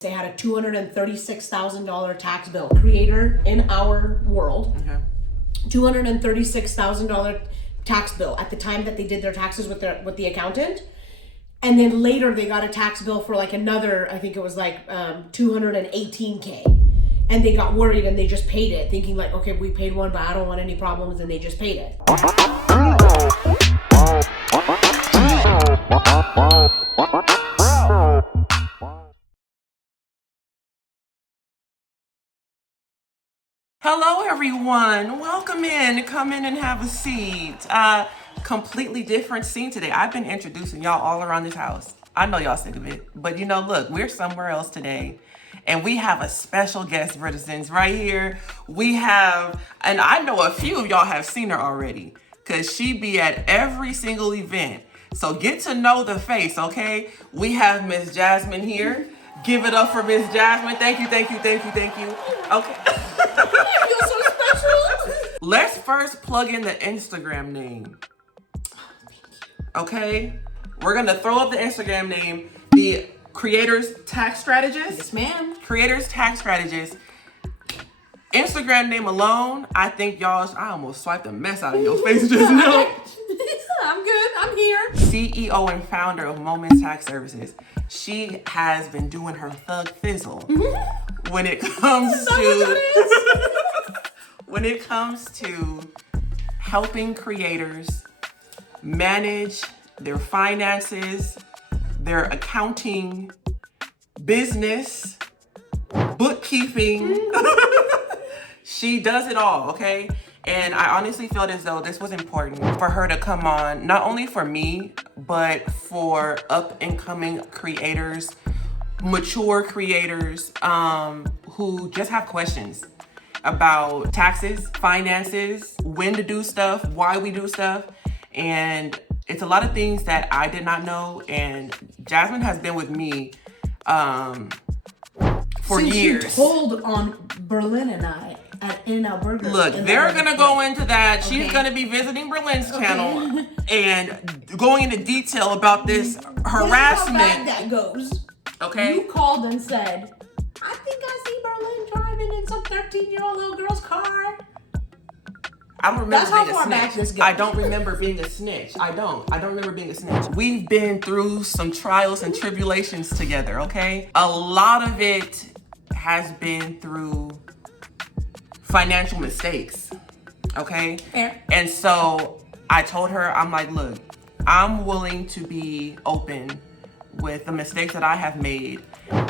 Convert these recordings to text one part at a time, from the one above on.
They had a $236,000 tax bill. Creator in our world, $236,000 tax bill at the time that they did their taxes with the accountant. And then later they got a tax bill for like another, I think it was like $218K. And they got worried and they just paid it, thinking like, okay, we paid one, but I don't want any problems, and they just paid it. Hello everyone, welcome in, come in and have a seat. Completely different scene today. I've been introducing y'all all around this house. I know y'all sick of it, but you know, look, we're somewhere else today. And we have a special guest, citizens, right here. We have, and I know a few of y'all have seen her already, because she be at every single event. So get to know the face, okay? We have Miss Jasmine here. Give it up for Miss Jasmine. Thank you, thank you, thank you, thank you. Okay. I feel so special. Let's first plug in the Instagram name. Okay? We're gonna throw up the Instagram name, the Creators Tax Strategist. Yes, ma'am. Creators Tax Strategist. Instagram name alone, I think y'all, I almost swiped the mess out of your face just now. I'm good, I'm here. CEO and founder of Moments Tax Services. She has been doing her thug fizzle when it comes to helping creators manage their finances, their accounting, business, bookkeeping. She does it all, okay? And I honestly felt as though this was important for her to come on, not only for me, but for up and coming creators, mature creators, who just have questions about taxes, finances, when to do stuff, why we do stuff. And it's a lot of things that I did not know. And Jasmine has been with me for years. Since you told on Berlin and I at In-N-Out Burger. Look, they're gonna go into that. Okay. She's gonna be visiting Berlin's channel and going into detail about this harassment. This is how bad that goes. Okay. You called and said, I think I see Berlin driving in some 13-year-old little girl's car. I don't remember That's how being far a back snitch. this goes. I don't remember being a snitch. I don't remember being a snitch. We've been through some trials and tribulations together, okay? A lot of it has been through financial mistakes, okay? Fair. And so I told her, I'm like, look, I'm willing to be open with the mistakes that I have made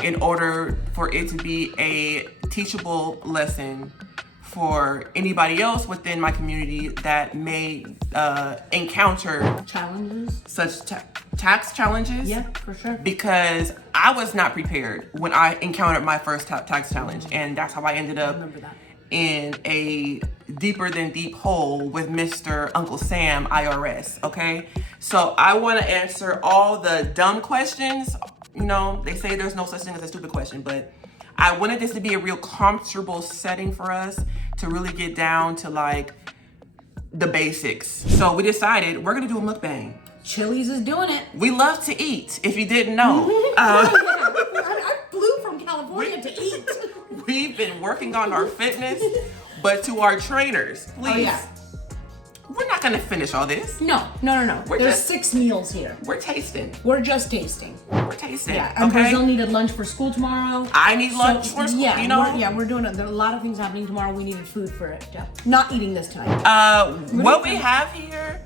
in order for it to be a teachable lesson for anybody else within my community that may encounter Challenges? such tax challenges. Yeah, for sure. Because I was not prepared when I encountered my first tax challenge. And that's how I ended up in a deeper than deep hole with Mr. Uncle Sam IRS, okay? So I wanna answer all the dumb questions. You know, they say there's no such thing as a stupid question, but I wanted this to be a real comfortable setting for us to really get down to like the basics. So we decided we're gonna do a mukbang. CHILIS is doing it. We love to eat, if you didn't know. I flew from California to eat. We've been working on our fitness, but to our trainers, please. Oh, yeah. We're not gonna finish all this. No. There's 6 meals here. We're tasting. We're just tasting. We're tasting. Yeah, and okay? Brazil needed lunch for school tomorrow. I need lunch for school, yeah, you know? We're doing it. There are a lot of things happening tomorrow. We needed food for it. Yeah. Not eating this time. What we have here,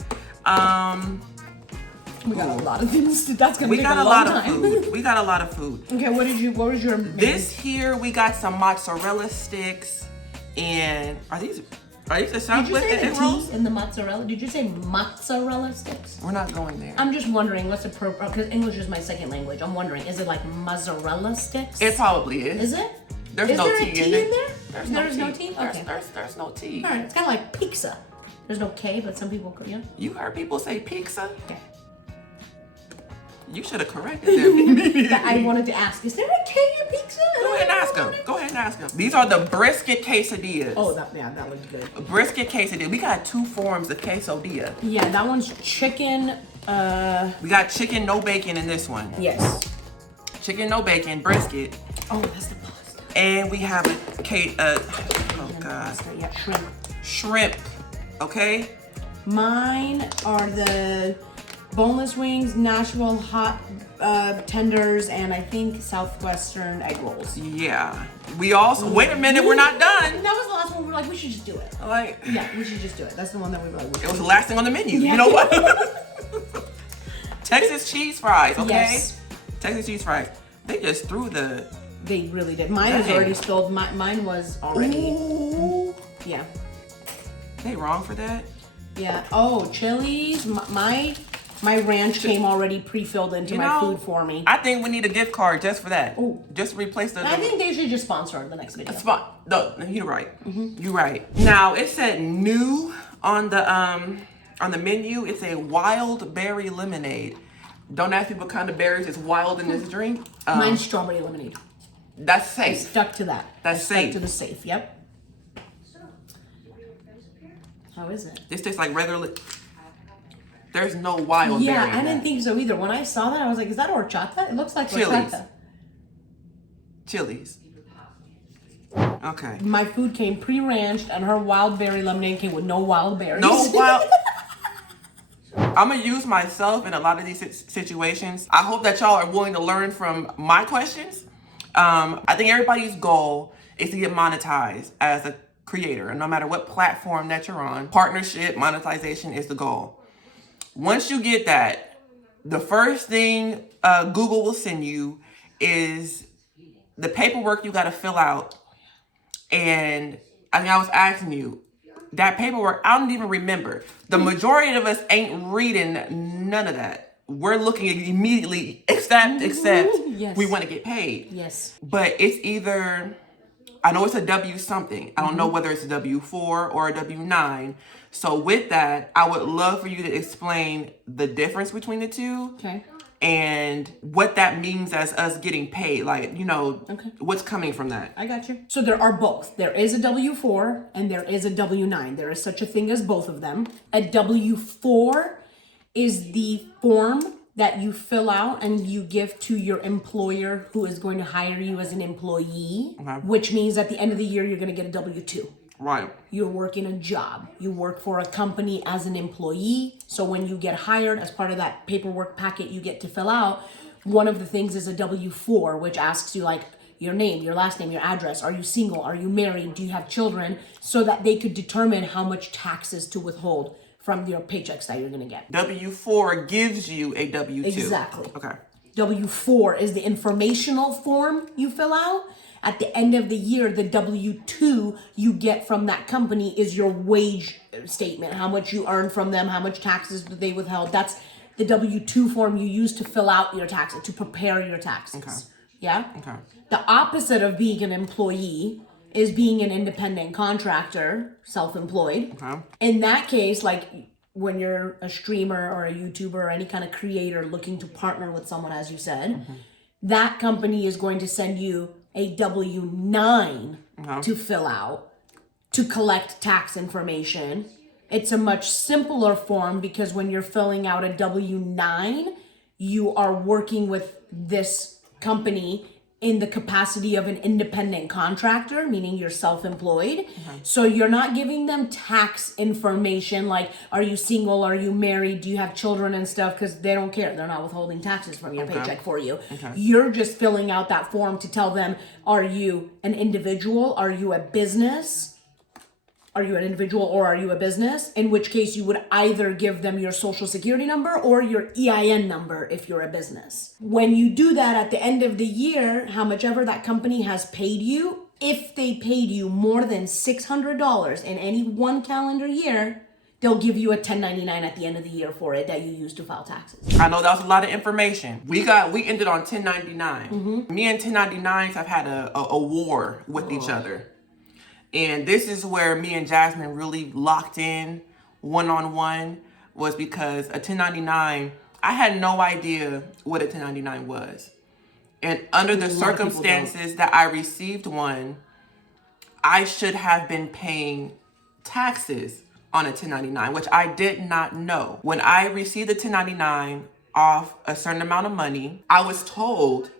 we got a lot of things. That's gonna we take got a a long lot time. of food. We got a lot of food. Okay, what was your This here, we got some mozzarella sticks, and are these the South Did you say the rolls? T in the mozzarella? Did you say mozzarella sticks? We're not going there. I'm just wondering what's appropriate, because English is my second language. I'm wondering, is it like mozzarella sticks? It probably is. Is it? There's is no there T a T in in it. there? There's no no T. T. Okay. There's no T. All right, it's kind of like pizza. There's no K, but some people could, yeah. You heard people say pizza? Okay. You should have corrected them. I wanted to ask, is there a K in pizza? Go ahead and ask them. Go ahead and ask them. These are the brisket quesadillas. Oh, that looked good. Brisket quesadilla. We got 2 forms of quesadilla. Yeah, that one's chicken. We got chicken, no bacon in this one. Yes. chicken, no bacon, brisket. Oh, that's the pasta. And we have oh God. Pasta, yeah, shrimp. Shrimp, okay? Mine are the boneless wings, Nashville hot tenders, and I think Southwestern egg rolls. Yeah. We also, wait a minute, we're not done. That was the last one. We were like, we should just do it. Like, Yeah, we should just do it. That's the one that we were like, it was the last thing on the menu. Yeah. You know what? Texas cheese fries, okay? Yes. Texas cheese fries. They just threw the... They really did. Mine was Dang. already spilled. Mine was already. Ooh. Yeah. They wrong for that? Yeah. Oh, Chili's. My ranch came already pre-filled into my food for me. I think we need a gift card just for that. Ooh. Just to replace the... I think they should just sponsor the next video. Spot. No, you're right. You're right. Now it said new on the menu. It's a wild berry lemonade. Don't ask me what kind of berries is wild in this drink. Mine's strawberry lemonade. That's I safe. stuck to that. That's Stuck safe. to the safe. Yep. How is it? This tastes like regular. There's no wild berry. Yeah, in I didn't that. think so either. When I saw that, I was like, is that horchata? It looks like Chili's. horchata. Chili's. Okay. My food came pre-ranched, and her wild berry lemonade came with no wild berries. No wild. I'm gonna use myself in a lot of these situations. I hope that y'all are willing to learn from my questions. I think everybody's goal is to get monetized as a creator, and no matter what platform that you're on, partnership, monetization is the goal. Once you get that, the first thing Google will send you is the paperwork you got to fill out. And I mean, I was asking you, that paperwork, I don't even remember. The majority of us ain't reading none of that. We're looking at immediately, except Yes. we want to get paid. Yes. But it's either, I know it's a W something. I don't know whether it's a W-4 or a W-9. So with that, I would love for you to explain the difference between the two. Okay. And what that means as us getting paid. Like, you know, Okay. what's coming from that. I got you. So there are both. There is a W-4 and there is a W-9. There is such a thing as both of them. A W-4 is the form that you fill out and you give to your employer who is going to hire you as an employee, which means at the end of the year, you're going to get a W-2. Right. You're working a job. You work for a company as an employee. So when you get hired, as part of that paperwork packet you get to fill out, one of the things is a W-4, which asks you like your name, your last name, your address. Are you single? Are you married? Do you have children? So that they could determine how much taxes to withhold from your paychecks that you're going to get. W-4 gives you a W-2. Exactly. Okay. W-4 is the informational form you fill out. At the end of the year, the W-2 you get from that company is your wage statement, how much you earn from them, how much taxes they withheld. That's the W-2 form you use to fill out your taxes, to prepare your taxes. Okay. Yeah? Okay. The opposite of being an employee is being an independent contractor, self-employed. Okay. In that case, like when you're a streamer or a YouTuber or any kind of creator looking to partner with someone, as you said, that company is going to send you a W-9 to fill out to collect tax information. It's a much simpler form because when you're filling out a W-9, you are working with this company in the capacity of an independent contractor, meaning you're self-employed. So you're not giving them tax information like, are you single, are you married, do you have children and stuff, because they don't care. They're not withholding taxes from your paycheck for you. You're just filling out that form to tell them, are you an individual, are you a business? Are you an individual or are you a business? In which case you would either give them your social security number or your EIN number if you're a business. When you do that at the end of the year, how much ever that company has paid you, if they paid you more than $600 in any one calendar year, they'll give you a 1099 at the end of the year for it that you use to file taxes. I know that was a lot of information. We ended on 1099. Me and 1099s have had a war with each other. And this is where me and Jasmine really locked in one-on-one, was because a 1099, I had no idea what a 1099 was. And under the circumstances that I received one, I should have been paying taxes on a 1099, which I did not know. When I received the 1099 off a certain amount of money, I was told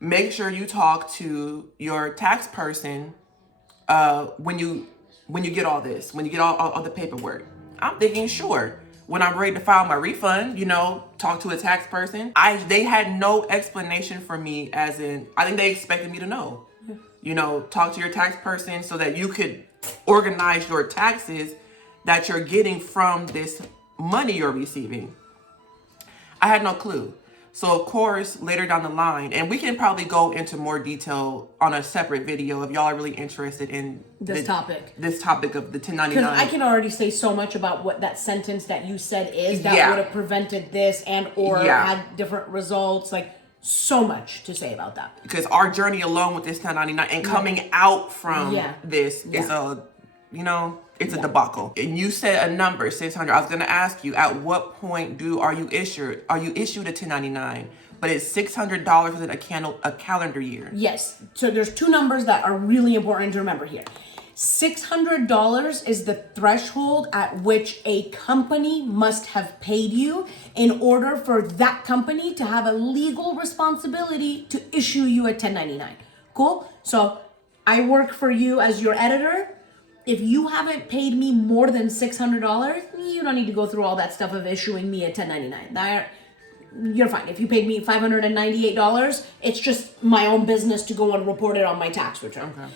make sure you talk to your tax person when you get all this, when you get all the paperwork. I'm thinking, sure, when I'm ready to file my refund, talk to a tax person. They had no explanation for me, as in, I think they expected me to know. Talk to your tax person so that you could organize your taxes that you're getting from this money you're receiving. I had no clue. So of course, later down the line, and we can probably go into more detail on a separate video if y'all are really interested in this topic of the 1099. Because I can already say so much about what that sentence that you said is that would have prevented this or had different results. Like, so much to say about that. Because our journey alone with this 1099 and coming out from this is it's a debacle. And you said a number, 600. I was going to ask you, at what point are you issued a 1099? But it's $600 within a calendar year. Yes. So there's two numbers that are really important to remember here. $600 is the threshold at which a company must have paid you in order for that company to have a legal responsibility to issue you a 1099. Cool? So I work for you as your editor. If you haven't paid me more than $600, you don't need to go through all that stuff of issuing me a 1099. You're fine. If you paid me $598, it's just my own business to go and report it on my tax return. Okay.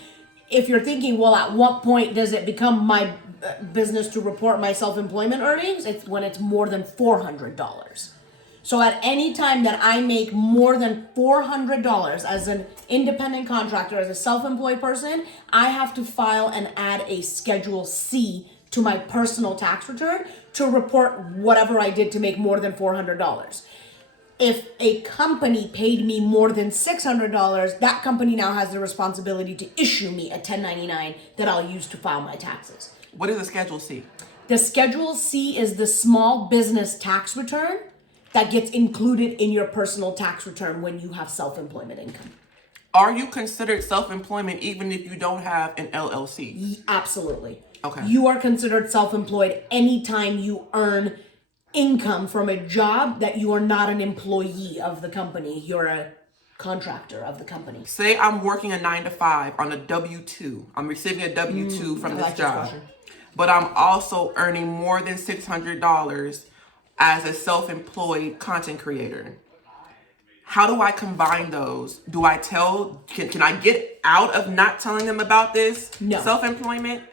If you're thinking, well, at what point does it become my business to report my self-employment earnings? It's when it's more than $400. So at any time that I make more than $400 as an independent contractor, as a self-employed person, I have to file and add a Schedule C to my personal tax return to report whatever I did to make more than $400. If a company paid me more than $600, that company now has the responsibility to issue me a 1099 that I'll use to file my taxes. What is a Schedule C? The Schedule C is the small business tax return that gets included in your personal tax return when you have self-employment income. Are you considered self-employment even if you don't have an LLC? Absolutely. Okay. You are considered self-employed anytime you earn income from a job that you are not an employee of the company. You're a contractor of the company. Say I'm working a 9-to-5 on a W-2. I'm receiving a W-2 from this job. But I'm also earning more than $600 as a self-employed content creator. How do I combine those? Do I can I get out of not telling them about this? No. Self-employment?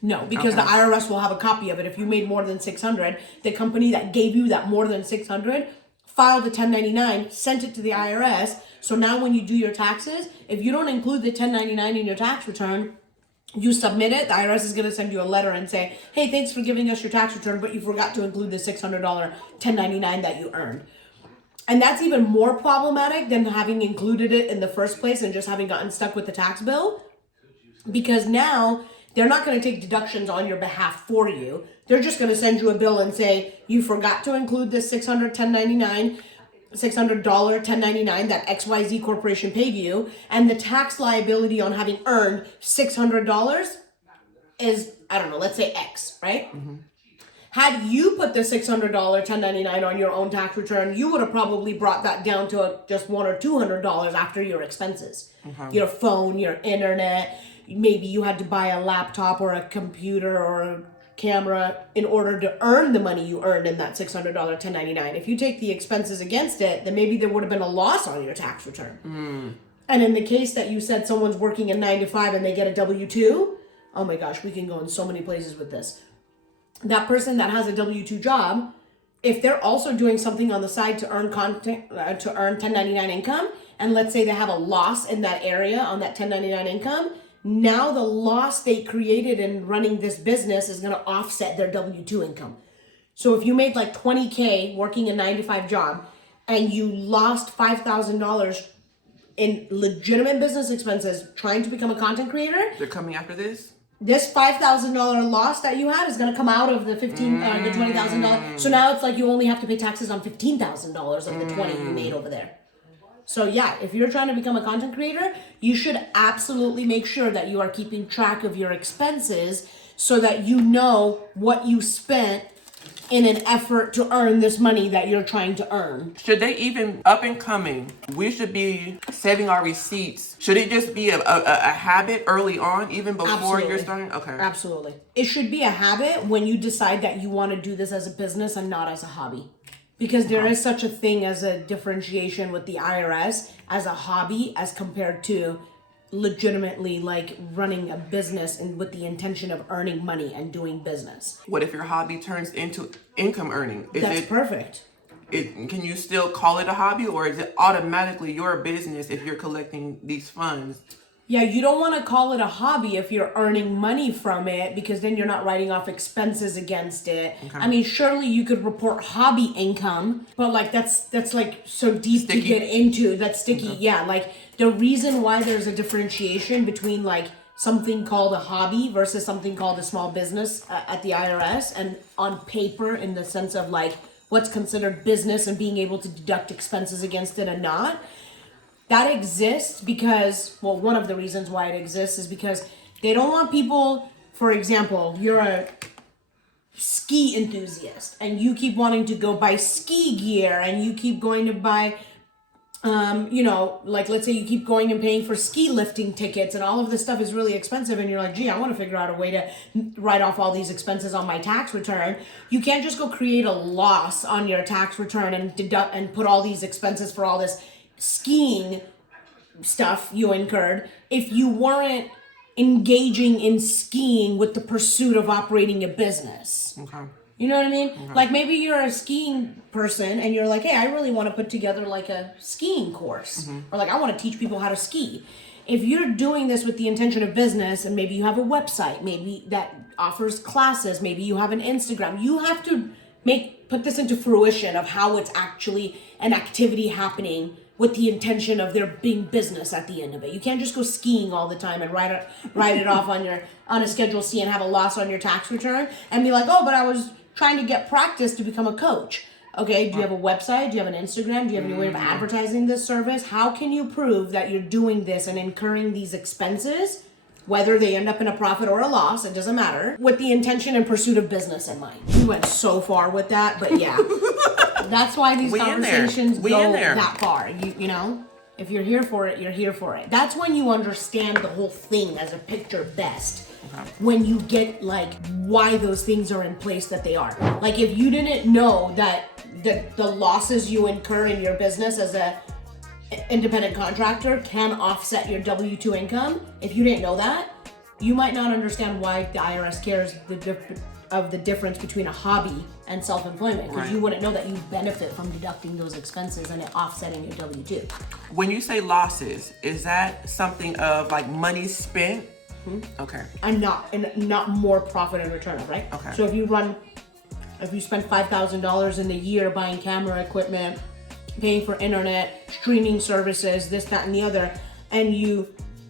No, because the IRS will have a copy of it. If you made more than $600, the company that gave you that more than $600 filed the 1099, sent it to the IRS. So now when you do your taxes, if you don't include the 1099 in your tax return, you submit it, the IRS is going to send you a letter and say, hey, thanks for giving us your tax return, but you forgot to include the $600 1099 that you earned. And that's even more problematic than having included it in the first place and just having gotten stuck with the tax bill. Because now they're not going to take deductions on your behalf for you. They're just going to send you a bill and say, you forgot to include this $600 1099 that XYZ Corporation paid you, and the tax liability on having earned $600 is, I don't know, let's say X, right? Mm-hmm. Had you put the $600 1099 on your own tax return, you would have probably brought that down to just $100 or $200 after your expenses. Mm-hmm. Your phone, your internet, maybe you had to buy a laptop or a computer or a camera in order to earn the money you earned in that $600 1099. If you take the expenses against it, then maybe there would have been a loss on your tax return. Mm. And in the case that you said someone's working a 9-to-5 and they get a W-2, oh my gosh, we can go in so many places with this. That person that has a W-2 job, if they're also doing something on the side to earn content, to earn 1099 income, and let's say they have a loss in that area on that 1099 income, now the loss they created in running this business is going to offset their W-2 income. So if you made like $20K working a 9-to-5 job and you lost $5,000 in legitimate business expenses trying to become a content creator, they're coming after this? This $5,000 loss that you had is going to come out of the $20,000. So now it's like you only have to pay taxes on $15,000 of the 20 you made over there. So yeah, if you're trying to become a content creator, you should absolutely make sure that you are keeping track of your expenses so that you know what you spent in an effort to earn this money that you're trying to earn. Should they even, up and coming, we should be saving our receipts? Should it just be a habit early on, even before Absolutely. you're starting? Okay. Absolutely. It should be a habit when you decide that you want to do this as a business and not as a hobby. Because there is such a thing as a differentiation with the IRS as a hobby as compared to legitimately like running a business and with the intention of earning money and doing business. What if your hobby turns into income earning? That's perfect. Can you still call it a hobby, or is it automatically your business if you're collecting these funds? Yeah, you don't want to call it a hobby if you're earning money from it, because then you're not writing off expenses against it. Okay. I mean, surely you could report hobby income, but like that's like so deep sticky. To get into. That's sticky. Okay. Yeah, like the reason why there's a differentiation between like something called a hobby versus something called a small business at the IRS and on paper in the sense of like what's considered business and being able to deduct expenses against it and not. That exists because, well, one of the reasons why it exists is because they don't want people, for example, you're a ski enthusiast and you keep wanting to go buy ski gear and you keep going to buy, like let's say you keep going and paying for ski lifting tickets and all of this stuff is really expensive and you're like, gee, I want to figure out a way to write off all these expenses on my tax return. You can't just go create a loss on your tax return and deduct and put all these expenses for all this skiing stuff you incurred if you weren't engaging in skiing with the pursuit of operating a business. Okay. You know what I mean? Okay. Like maybe you're a skiing person and you're like, hey, I really want to put together like a skiing course. Or like I want to teach people how to ski. If you're doing this with the intention of business and maybe you have a website, maybe that offers classes, maybe you have an Instagram, you have to put this into fruition of how it's actually an activity happening with the intention of there being business at the end of it. You can't just go skiing all the time and write it off on a Schedule C and have a loss on your tax return and be like, oh, but I was trying to get practice to become a coach. Okay, do you have a website? Do you have an Instagram? Do you have any way of advertising this service? How can you prove that you're doing this and incurring these expenses, whether they end up in a profit or a loss, it doesn't matter, with the intention and pursuit of business in mind? We went so far with that, but yeah. That's why these conversations go that far. You know, if you're here for it, you're here for it. That's when you understand the whole thing as a picture best. Okay. When you get like why those things are in place that they are. Like if you didn't know that the losses you incur in your business as a independent contractor can offset your W-2 income, if you didn't know that, you might not understand why the IRS cares the difference between a hobby and self-employment, because you wouldn't know that you benefit from deducting those expenses and it offsetting your W-2. When you say losses, is that something of like money spent? Okay. And not more profit and return, right? Okay. So if you spend $5,000 in a year buying camera equipment, paying for internet, streaming services, this, that, and the other, and you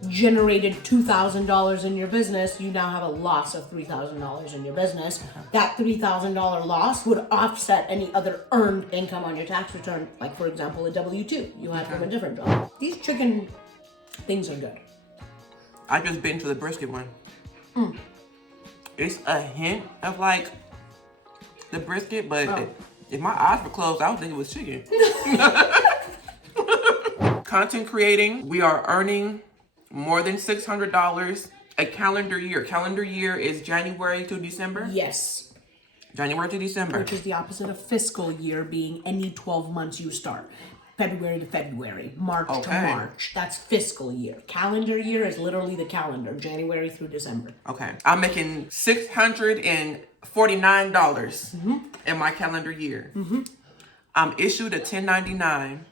generated $2,000 in your business, you now have a loss of $3,000 in your business. That $3,000 loss would offset any other earned income on your tax return, like for example a W-2 you had from a different job. These chicken things are good. I just bit into the brisket one. It's a hint of like the brisket, but if my eyes were closed, I would think it was chicken. Content creating, we are earning more than $600 a calendar year. Calendar year is January to December? Yes. January to December. Which is the opposite of fiscal year being any 12 months you start. February to February, March to March. That's fiscal year. Calendar year is literally the calendar, January through December. Okay. I'm making $649 in my calendar year. I'm issued a 1099.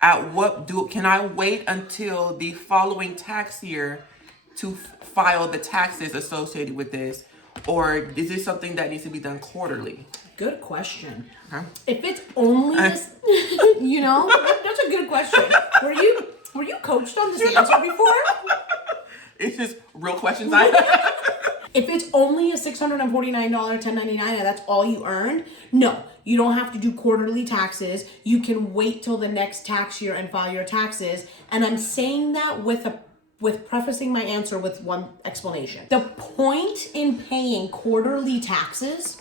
Can I wait until the following tax year to file the taxes associated with this? Or is this something that needs to be done quarterly? Good question. Huh? If it's only this, that's a good question. Were you coached on this answer before? It's just real questions I have. If it's only a $649 1099 and that's all you earned, no, you don't have to do quarterly taxes. You can wait till the next tax year and file your taxes. And I'm saying that with prefacing my answer with one explanation. The point in paying quarterly taxes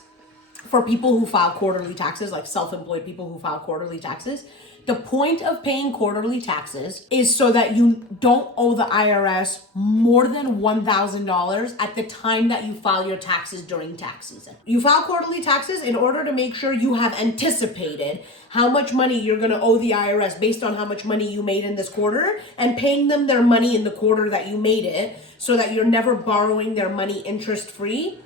for people who file quarterly taxes, like self-employed people who file quarterly taxes. The point of paying quarterly taxes is so that you don't owe the IRS more than $1,000 at the time that you file your taxes during tax season. You file quarterly taxes in order to make sure you have anticipated how much money you're going to owe the IRS based on how much money you made in this quarter, and paying them their money in the quarter that you made it, so that you're never borrowing their money interest-free.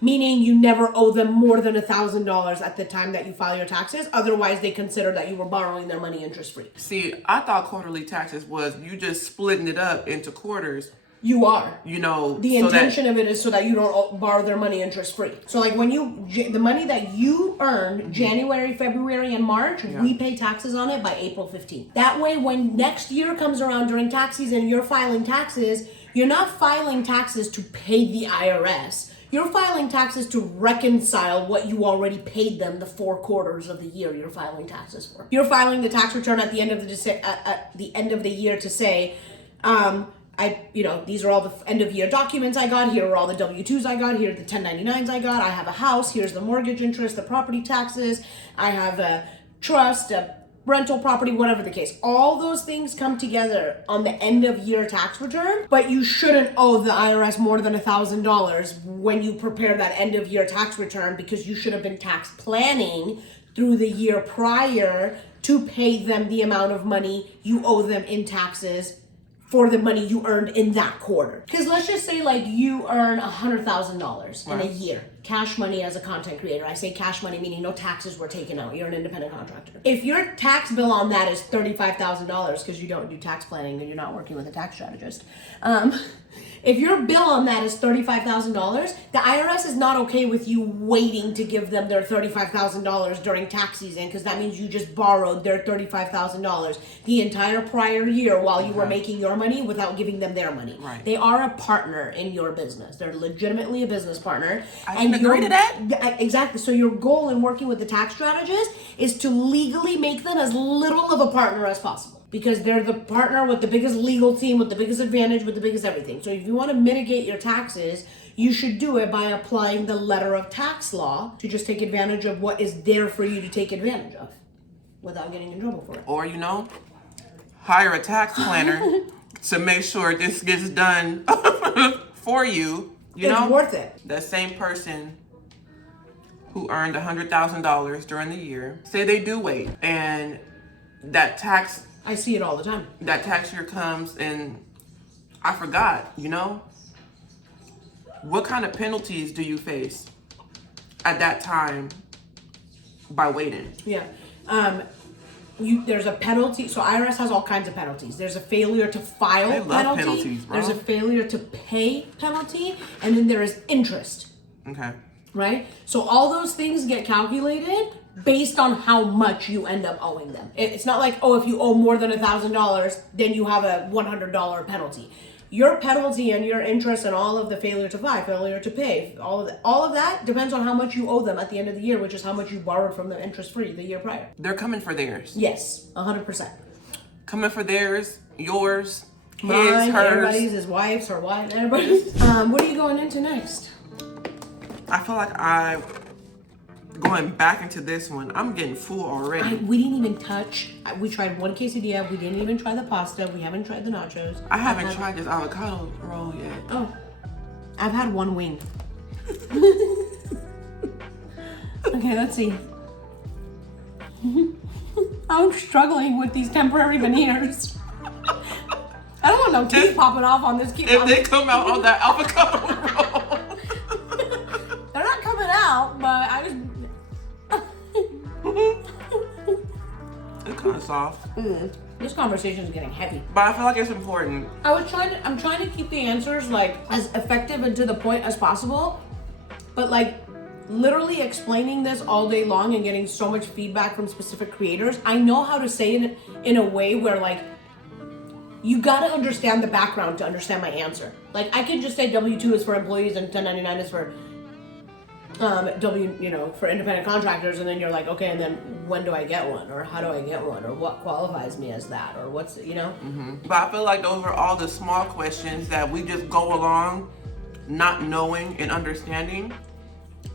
Meaning you never owe them more than $1,000 at the time that you file your taxes. Otherwise, they consider that you were borrowing their money interest-free. See, I thought quarterly taxes was you just splitting it up into quarters. You are. You know, the intention of it is so that you don't borrow their money interest-free. So like when the money that you earn January, February, and March, we pay taxes on it by April 15th. That way, when next year comes around during tax season, you're filing taxes, you're not filing taxes to pay the IRS. You're filing taxes to reconcile what you already paid them the 4 quarters of the year you're filing taxes for. You're filing the tax return at the end of the year to say, these are all the end of year documents I got. Here are all the W-2s I got. Here are the 1099s I got. I have a house. Here's the mortgage interest, the property taxes. I have a trust, a rental property, whatever the case. All those things come together on the end of year tax return, but you shouldn't owe the IRS more than $1,000 when you prepare that end of year tax return, because you should have been tax planning through the year prior to pay them the amount of money you owe them in taxes for the money you earned in that quarter. Because let's just say like you earn $100,000 in a year, cash money as a content creator. I say cash money meaning no taxes were taken out. You're an independent contractor. If your tax bill on that is $35,000 because you don't do tax planning and you're not working with a tax strategist, if your bill on that is $35,000, the IRS is not okay with you waiting to give them their $35,000 during tax season, because that means you just borrowed their $35,000 the entire prior year while you were making your money without giving them their money. Right. They are a partner in your business. They're legitimately a business partner. I can agree to that. Exactly. So your goal in working with the tax strategist is to legally make them as little of a partner as possible, because they're the partner with the biggest legal team, with the biggest advantage, with the biggest everything. So if you want to mitigate your taxes, you should do it by applying the letter of tax law to just take advantage of what is there for you to take advantage of without getting in trouble for it. Or, hire a tax planner to make sure this gets done for you. It's worth it. The same person who earned $100,000 during the year, say they do wait, and that tax... I see it all the time. That tax year comes and I forgot, What kind of penalties do you face at that time by waiting? Yeah. There's a penalty. So IRS has all kinds of penalties. There's a failure to file penalty. Penalties, bro. There's a failure to pay penalty. And then there is interest. Okay. Right? So all those things get calculated based on how much you end up owing them. It's not like, if you owe more than $1,000, then you have a $100 penalty. Your penalty and your interest and all of the failure to file, failure to pay, all of that depends on how much you owe them at the end of the year, which is how much you borrowed from them interest-free the year prior. They're coming for theirs. Yes, 100%. Coming for theirs, yours, mine, his, hers. Everybody's, his wife's, her wife, everybody's. What are you going into next? I feel like going back into this one, I'm getting full already. We didn't even touch. We tried one quesadilla. We didn't even try the pasta. We haven't tried the nachos. I haven't tried this avocado roll yet. Oh, I've had one wing. Okay, let's see. I'm struggling with these temporary veneers. I don't want no teeth popping off on this. If they come out on that avocado roll. They're not coming out, but I just... It's kind of soft. This conversation is getting heavy. But I feel like it's important. I'm trying to keep the answers as effective and to the point as possible, but literally explaining this all day long and getting so much feedback from specific creators, I know how to say it in a way where you gotta understand the background to understand my answer. I can just say W-2 is for employees and 1099 is for for independent contractors, and then you're like, okay, and then when do I get one, or how do I get one, or what qualifies me as that, or what's But I feel like those are all the small questions that we just go along not knowing and understanding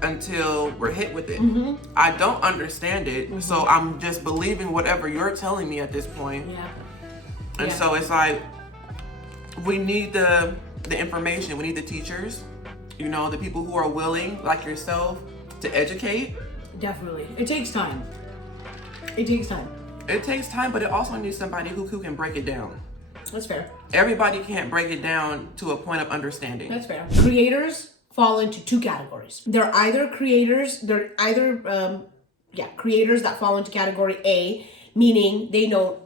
until we're hit with it. I don't understand it, so I'm just believing whatever you're telling me at this point. Yeah. And so it's like, we need the information. We need the teachers, you know, the people who are willing, like yourself, to educate. Definitely. It takes time. It takes time. It takes time, but it also needs somebody who can break it down. That's fair. Everybody can't break it down to a point of understanding. That's fair. Creators fall into two categories. They're either creators that fall into category A, meaning they know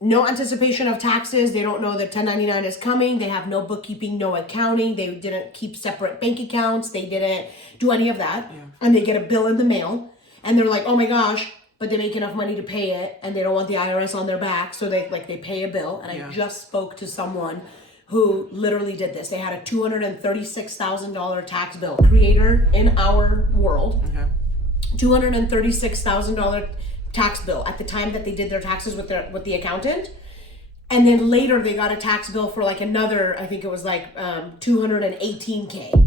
no anticipation of taxes. They don't know that 1099 is coming. They have no bookkeeping, no accounting. They didn't keep separate bank accounts. They didn't do any of that. Yeah. And they get a bill in the mail and they're like, oh my gosh, but they make enough money to pay it and they don't want the IRS on their back. So they pay a bill. And I just spoke to someone who literally did this. They had a $236,000 tax bill. Creator in our world, $236,000 tax bill at the time that they did their taxes with the accountant. And then later they got a tax bill for like another, I think it was like $218K.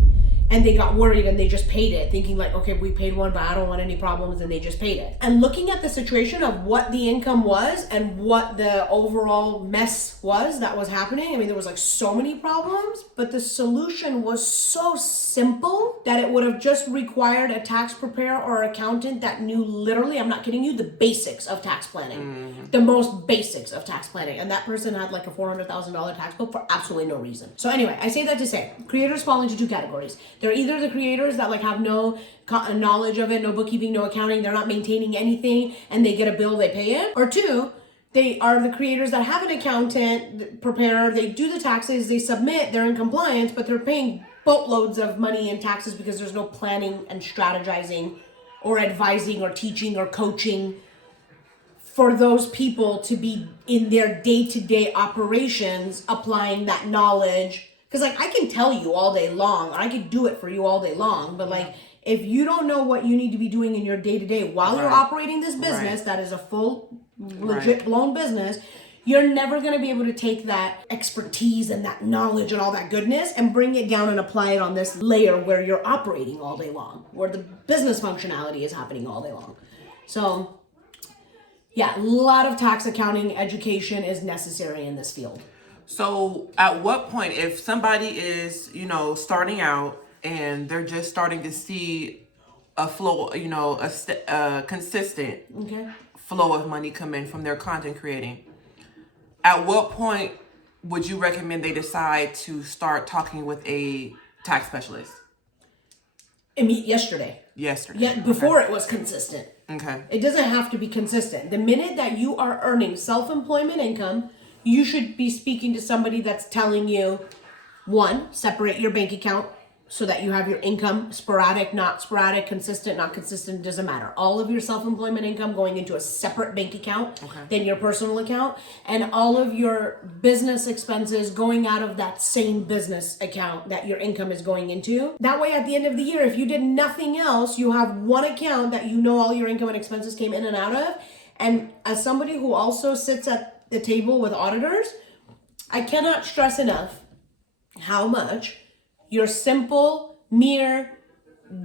And they got worried and they just paid it, thinking like, okay, we paid one, but I don't want any problems, and they just paid it. And looking at the situation of what the income was and what the overall mess was that was happening, I mean, there was like so many problems, but the solution was so simple that it would have just required a tax preparer or accountant that knew literally, I'm not kidding you, the basics of tax planning, the most basics of tax planning. And that person had like a $400,000 tax bill for absolutely no reason. So anyway, I say that to say, creators fall into two categories. They're either the creators that like have no knowledge of it, no bookkeeping, no accounting, they're not maintaining anything, and they get a bill, they pay it. Or two, they are the creators that have an accountant preparer, they do the taxes, they submit, they're in compliance, but they're paying boatloads of money in taxes because there's no planning and strategizing or advising or teaching or coaching for those people to be in their day-to-day operations, applying that knowledge. Because like I can tell you all day long, or I could do it for you all day long, but like if you don't know what you need to be doing in your day-to-day while you're operating this business, that is a full, legit blown business, you're never going to be able to take that expertise and that knowledge and all that goodness and bring it down and apply it on this layer where you're operating all day long, where the business functionality is happening all day long. So yeah, a lot of tax accounting education is necessary in this field. So at what point, if somebody is, you know, starting out and they're just starting to see a flow, you know, a consistent flow of money come in from their content creating, at what point would you recommend they decide to start talking with a tax specialist? Yesterday. Yeah, before it was consistent. Okay. It doesn't have to be consistent. The minute that you are earning self-employment income, you should be speaking to somebody that's telling you, one, separate your bank account so that you have your income sporadic, not sporadic, consistent, not consistent, doesn't matter. All of your self-employment income going into a separate bank account than your personal account, and all of your business expenses going out of that same business account that your income is going into. That way, at the end of the year, if you did nothing else, you have one account that you know all your income and expenses came in and out of. And as somebody who also sits at the table with auditors, I cannot stress enough how much your simple, mere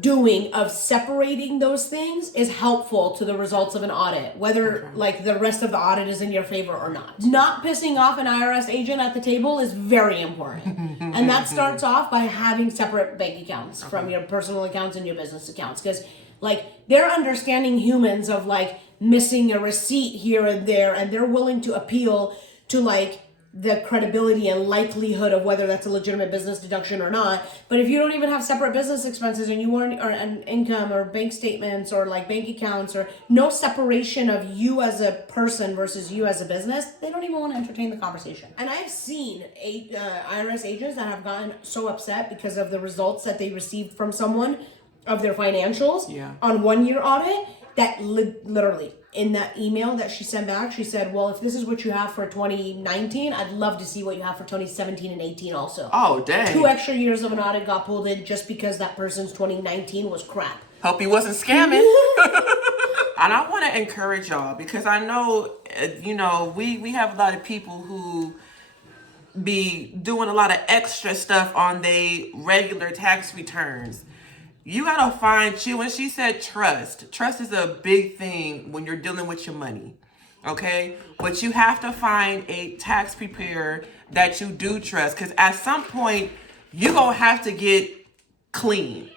doing of separating those things is helpful to the results of an audit, whether like the rest of the audit is in your favor or not. Not pissing off an IRS agent at the table is very important. And that starts off by having separate bank accounts from your personal accounts and your business accounts, because like they're understanding humans of like missing a receipt here and there, and they're willing to appeal to like the credibility and likelihood of whether that's a legitimate business deduction or not. But if you don't even have separate business expenses and you weren't, or an income or bank statements or like bank accounts, or no separation of you as a person versus you as a business, they don't even want to entertain the conversation. And I've seen IRS agents that have gotten so upset because of the results that they received from someone of their financials on 1 year audit, that literally in that email that she sent back, she said, well, if this is what you have for 2019, I'd love to see what you have for 2017 and 18 also. Oh, dang. 2 extra years of an audit got pulled in just because that person's 2019 was crap. Hope he wasn't scamming. And I want to encourage y'all, because I know, you know, we have a lot of people who be doing a lot of extra stuff on their regular tax returns. You gotta find you. When she said trust, trust is a big thing when you're dealing with your money. Okay, but you have to find a tax preparer that you do trust, because at some point you're gonna have to get clean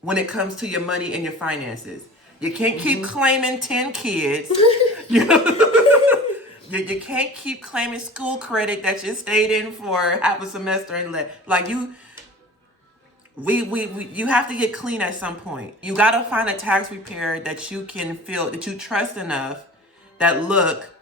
when it comes to your money and your finances. You can't keep claiming 10 kids. You can't keep claiming school credit that you stayed in for half a semester and like you. You have to get clean at some point. You gotta find a tax preparer that you can feel that you trust enough. That look,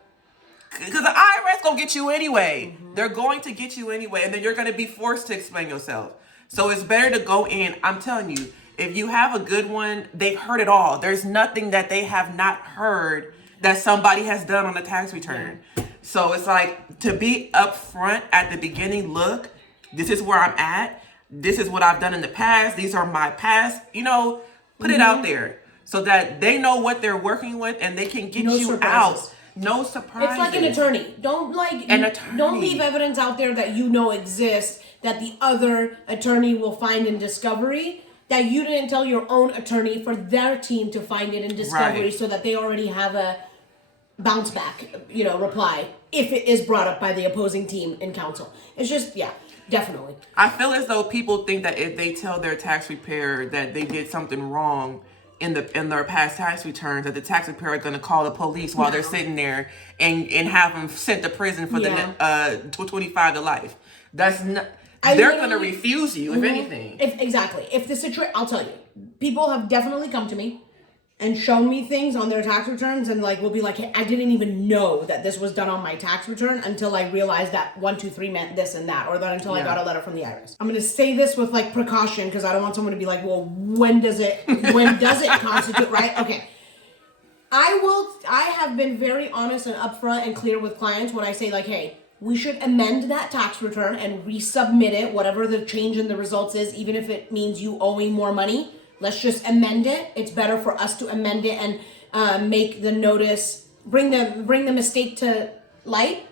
because the IRS gonna get you anyway. They're going to get you anyway, and then you're gonna be forced to explain yourself. So it's better to go in. I'm telling you, if you have a good one, they've heard it all. There's nothing that they have not heard that somebody has done on a tax return. So it's like, to be upfront at the beginning. Look, this is where I'm at. This is what I've done in the past. These are my past. Put it out there, so that they know what they're working with and they can get you out. No surprises. It's like an attorney. Don't leave evidence out there that exists that the other attorney will find in discovery, that you didn't tell your own attorney for their team to find it in discovery, right, so that they already have a bounce back, reply if it is brought up by the opposing team in counsel. It's just, definitely. I feel as though people think that if they tell their tax preparer that they did something wrong in their past tax returns, that the tax preparer is going to call the police while they're sitting there and have them sent to prison for the 25 to life. That's not. They're going to refuse you, if anything. If the situation, I'll tell you, people have definitely come to me and shown me things on their tax returns, and will be like, hey, I didn't even know that this was done on my tax return until I realized that 1, 2, 3 meant this and that, or that until I got a letter from the IRS. I'm going to say this with precaution, because I don't want someone to be like, well, when does it constitute, right? Okay. I have been very honest and upfront and clear with clients when I say hey, we should amend that tax return and resubmit it, whatever the change in the results is, even if it means you owing more money. Let's just amend it. It's better for us to amend it and make the notice, bring the mistake to light,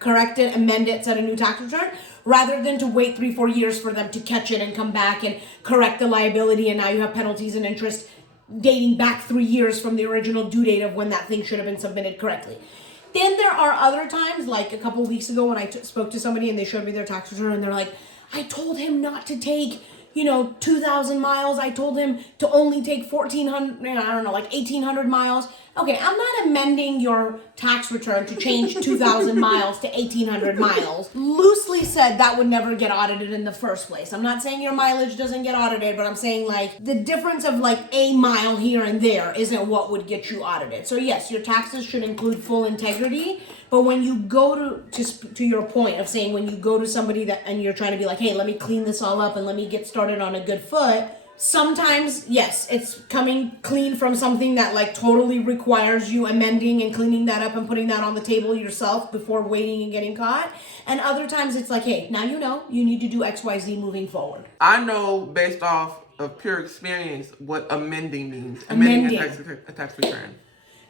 correct it, amend it, set a new tax return, rather than to wait 3-4 years for them to catch it and come back and correct the liability, and now you have penalties and interest dating back 3 years from the original due date of when that thing should have been submitted correctly. Then there are other times, like a couple weeks ago when I spoke to somebody and they showed me their tax return, and they're like, I told him not to take 2,000 miles. I told him to only take 1,400, 1,800 miles. Okay, I'm not amending your tax return to change 2,000 miles to 1,800 miles. Loosely said, that would never get audited in the first place. I'm not saying your mileage doesn't get audited, but I'm saying the difference of a mile here and there isn't what would get you audited. So yes, your taxes should include full integrity, but when you go to your point of saying, when you go to somebody and you're trying to be like, hey, let me clean this all up and let me get started on a good foot, sometimes, yes, it's coming clean from something that totally requires you amending and cleaning that up and putting that on the table yourself before waiting and getting caught. And other times it's hey, now you need to do XYZ moving forward. I know based off of pure experience what amending means. Amending a tax return.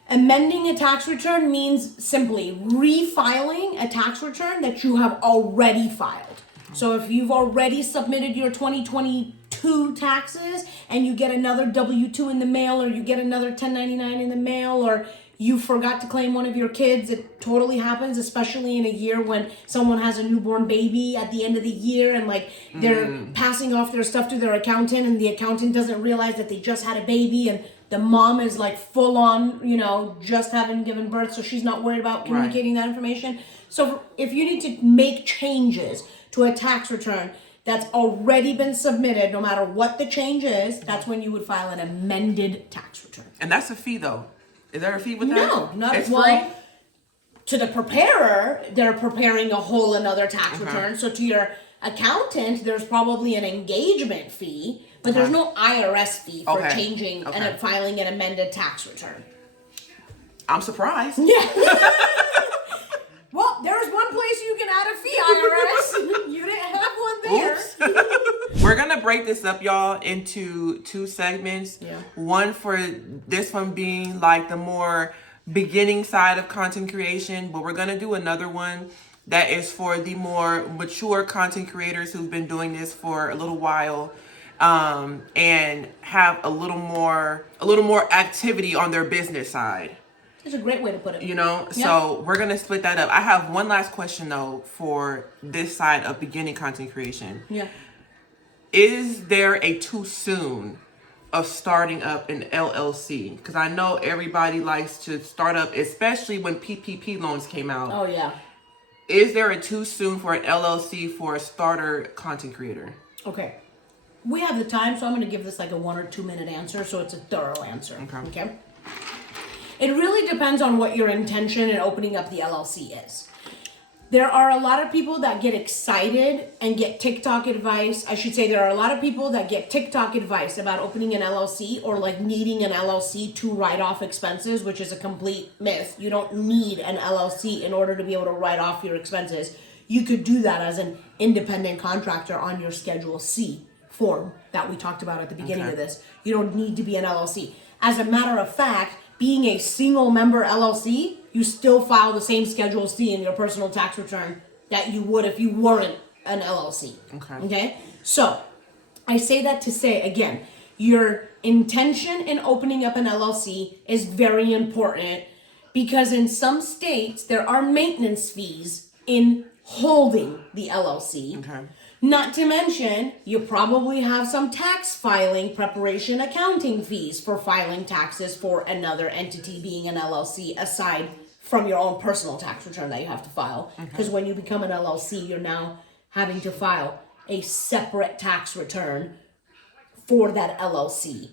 Amending a tax return means simply refiling a tax return that you have already filed. So if you've already submitted your 2022 taxes and you get another W-2 in the mail, or you get another 1099 in the mail, or you forgot to claim one of your kids, it totally happens, especially in a year when someone has a newborn baby at the end of the year and they're passing off their stuff to their accountant, and the accountant doesn't realize that they just had a baby, and the mom is full on, just having given birth, so she's not worried about communicating that information. So if you need to make changes to a tax return that's already been submitted, no matter what the change is, that's when you would file an amended tax return. And that's a fee, though. Is there a fee with that? No, not at all. To the preparer, they're preparing a whole another tax return. So to your accountant, there's probably an engagement fee, but there's no IRS fee for changing and filing an amended tax return. I'm surprised. Yeah. Well, there's one place you can add a fee, IRS. You didn't have one there. Oops. We're going to break this up, y'all, into 2 segments. Yeah. One for this one being the more beginning side of content creation, but we're going to do another one that is for the more mature content creators who've been doing this for a little while. and have a little more activity on their business side. That's a great way to put it. You know, so we're going to split that up. I have one last question, though, for this side of beginning content creation. Yeah. Is there a too soon of starting up an LLC? Because I know everybody likes to start up, especially when PPP loans came out. Oh, yeah. Is there a too soon for an LLC for a starter content creator? Okay. We have the time, so I'm going to give this like a 1 or 2 minute answer, so it's a thorough answer. Okay. It really depends on what your intention in opening up the LLC is. There are a lot of people that get excited and get TikTok advice. I should say there are a lot of people that get TikTok advice about opening an LLC or like needing an LLC to write off expenses, which is a complete myth. You don't need an LLC in order to be able to write off your expenses. You could do that as an independent contractor on your Schedule C form that we talked about at the beginning of this. You don't need to be an LLC. As a matter of fact, being a single member LLC, you still file the same Schedule C in your personal tax return that you would if you weren't an LLC. Okay? So, I say that to say, again, your intention in opening up an LLC is very important because in some states, there are maintenance fees in holding the LLC. Not to mention, you probably have some tax filing preparation accounting fees for filing taxes for another entity being an LLC aside from your own personal tax return that you have to file. Because when you become an LLC, you're now having to file a separate tax return for that LLC.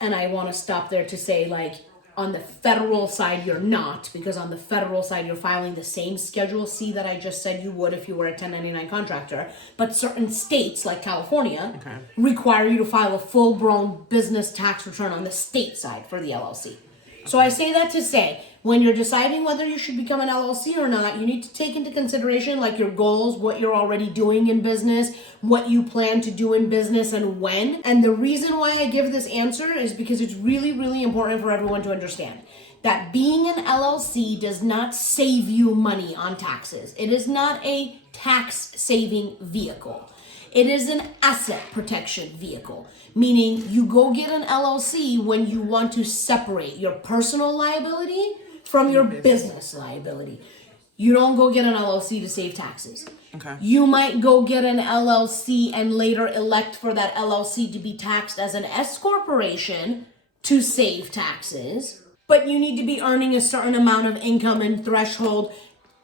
And I want to stop there to say, like, on the federal side, you're not, because on the federal side, you're filing the same Schedule C that I just said you would if you were a 1099 contractor. But certain states, like California, require you to file a full-blown business tax return on the state side for the LLC. So I say that to say, when you're deciding whether you should become an LLC or not, you need to take into consideration like your goals, what you're already doing in business, what you plan to do in business, and when. And the reason why I give this answer is because it's really, really important for everyone to understand that being an LLC does not save you money on taxes. It is not a tax saving vehicle. It is an asset protection vehicle, meaning you go get an LLC when you want to separate your personal liability from your business liability. You don't go get an LLC to save taxes. You might go get an LLC and later elect for that LLC to be taxed as an S corporation to save taxes, but you need to be earning a certain amount of income and threshold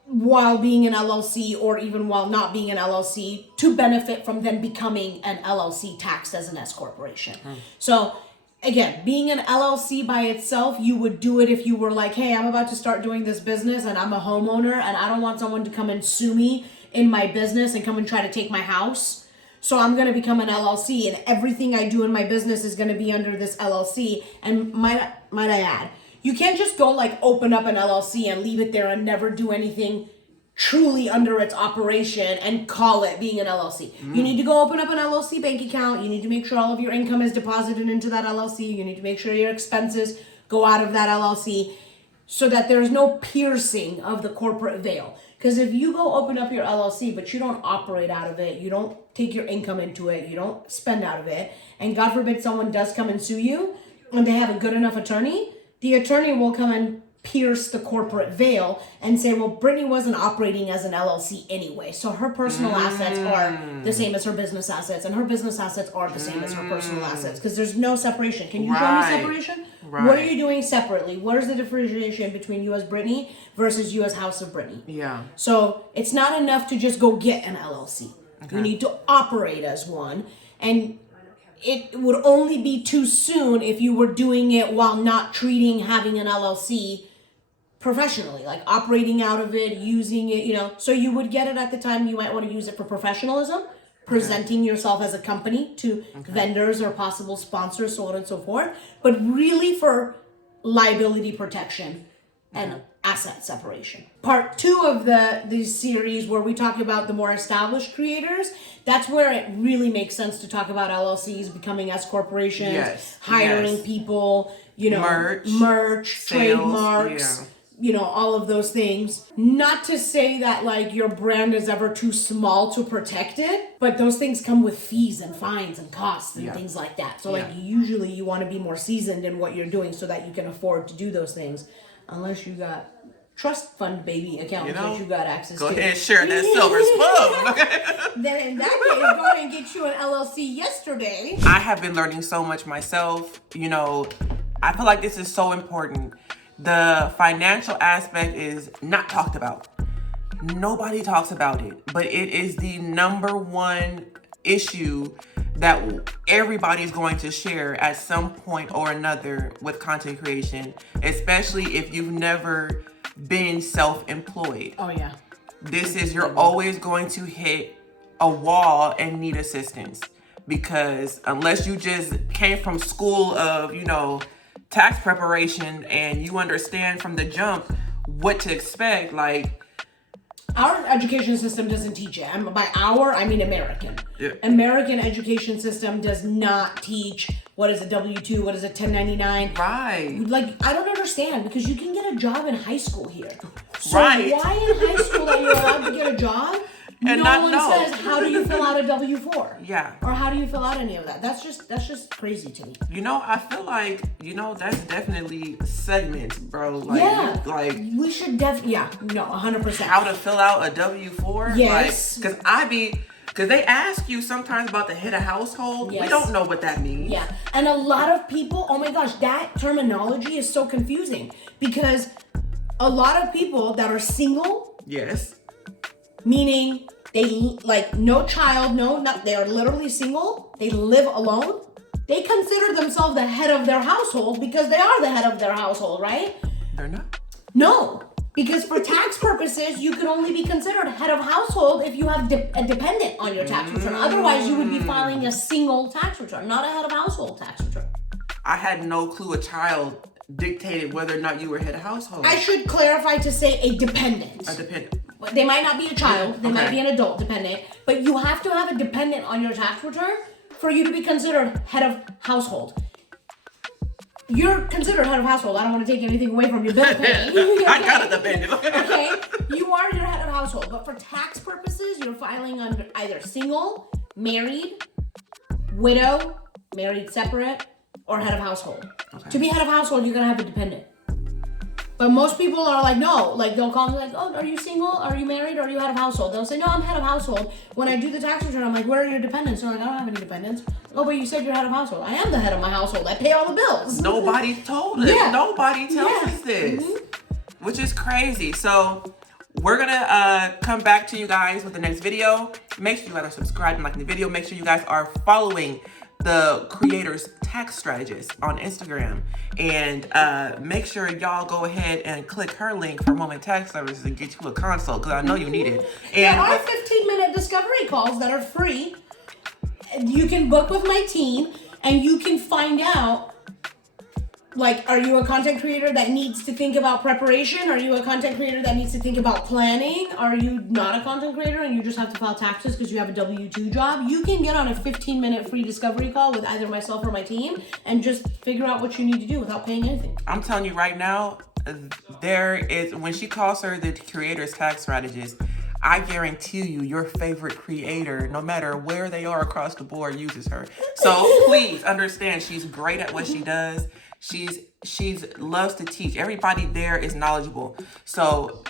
while being an LLC or even while not being an LLC to benefit from then becoming an LLC taxed as an S corporation. So again, being an LLC by itself, you would do it if you were like, hey, I'm about to start doing this business and I'm a homeowner and I don't want someone to come and sue me in my business and come and try to take my house. So I'm going to become an LLC and everything I do in my business is going to be under this LLC. And might I add, you can't just go like open up an LLC and leave it there and never do anything truly under its operation and call it being an LLC. You need to go open up an LLC bank account. You need to make sure all of your income is deposited into that LLC. You need to make sure your expenses go out of that LLC so that there's no piercing of the corporate veil. Because if you go open up your LLC, but you don't operate out of it, you don't take your income into it, you don't spend out of it, and God forbid someone does come and sue you, and they have a good enough attorney, the attorney will come and pierce the corporate veil and say, well, Brittany wasn't operating as an LLC anyway, so her personal assets are the same as her business assets, and her business assets are the same as her personal assets, because there's no separation. Can you show me separation? What are you doing separately? What is the differentiation between you as Brittany versus you as House of Brittany? So it's not enough to just go get an LLC. You need to operate as one, and it would only be too soon if you were doing it while not treating having an LLC professionally, like operating out of it, using it, so you would get it at the time you might want to use it for professionalism, presenting yourself as a company to vendors or possible sponsors, so on and so forth, but really for liability protection and asset separation. Part 2 of the series where we talk about the more established creators, that's where it really makes sense to talk about LLCs becoming S corporations, hiring people, merch, sales, trademarks, you know, all of those things. Not to say that like your brand is ever too small to protect it, but those things come with fees and fines and costs and things like that. So like usually you want to be more seasoned in what you're doing so that you can afford to do those things, unless you got trust fund baby accounts that you got access to. Go ahead and share that silver spoon. Then in that case, go ahead and get you an LLC yesterday. I have been learning so much myself. You know, I feel like this is so important. The financial aspect is not talked about. Nobody talks about it, but it is the number one issue that everybody's going to share at some point or another with content creation, especially if you've never been self-employed. Oh yeah. This is, you're always going to hit a wall and need assistance, because unless you just came from school of, you know, tax preparation and you understand from the jump what to expect, like, our education system doesn't teach it. And by our, I mean American. Yeah. American education system does not teach what is a W-2, what is a 1099. right. Like, I don't understand, because you can get a job in high school here. So Right. why in high school are you allowed to get a job? And no not one know. says, how do you fill out a W-4? Yeah. Or how do you fill out any of that? That's just crazy to me. You know, I feel like, you know, that's definitely segments, bro. Like, Yeah. like We should definitely, 100%. how to fill out a W-4. Yes. Like, because they ask you sometimes about the head of household. Yes. We don't know what that means. Yeah, and a lot of people, oh my gosh, that terminology is so confusing, because a lot of people that are single, Yes. meaning they like no child, they are literally single, they live alone, they consider themselves the head of their household because they are the head of their household, right? They're not. No, because for tax purposes, you can only be considered head of household if you have a dependent on your tax return. Otherwise, you would be filing a single tax return, not a head of household tax return. I had no clue a child dictated whether or not you were head of household. I should clarify to say a dependent. A dependent. They might not be a child, they might Okay. be an adult dependent, but you have to have a dependent on your tax return for you to be considered head of household. You're considered head of household. I don't want to take anything away from your bill paying. I got a dependent. Okay, you are your head of household, but for tax purposes, you're filing under either single, married, widow, married separate, or head of household. Okay. To be head of household, you're gonna have a dependent. But most people are like, no, like they'll call me like, oh, are you single? Are you married? Or are you head of household? They'll say, no, I'm head of household. When I do the tax return, I'm like, where are your dependents? They're like, I don't have any dependents. Oh, but you said you're head of household. I am the head of my household. I pay all the bills. Nobody told us. Yeah. Nobody tells us this, which is crazy. So we're gonna come back to you guys with the next video. Make sure you guys are subscribed and liking the video. Make sure you guys are following the creator's tax strategist on Instagram, and make sure y'all go ahead and click her link for Moment Tax Services and get you a consult, because I know you need it. There And are 15-minute discovery calls that are free. You can book with my team, and you can find out, like, are you a content creator that needs to think about preparation? Are you a content creator that needs to think about planning? Are you not a content creator and you just have to file taxes because you have a W-2 job? You can get on a 15-minute free discovery call with either myself or my team and just figure out what you need to do without paying anything. I'm telling you right now, there is, when she calls her the creator's tax strategist, I guarantee you your favorite creator, no matter where they are across the board, uses her. So please understand, she's great at what she does. She's loves to teach. Everybody there is knowledgeable. So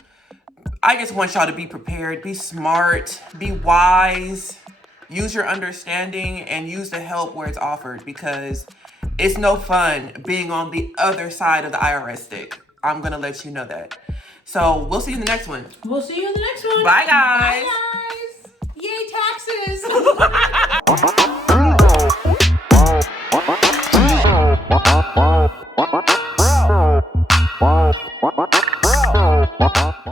I just want y'all to be prepared, be smart, be wise, use your understanding, and use the help where it's offered, because it's no fun being on the other side of the IRS stick. I'm gonna let you know that. So we'll see you in the next one. We'll see you in the next one. Bye, guys. Bye, guys. Yay, taxes. Wow.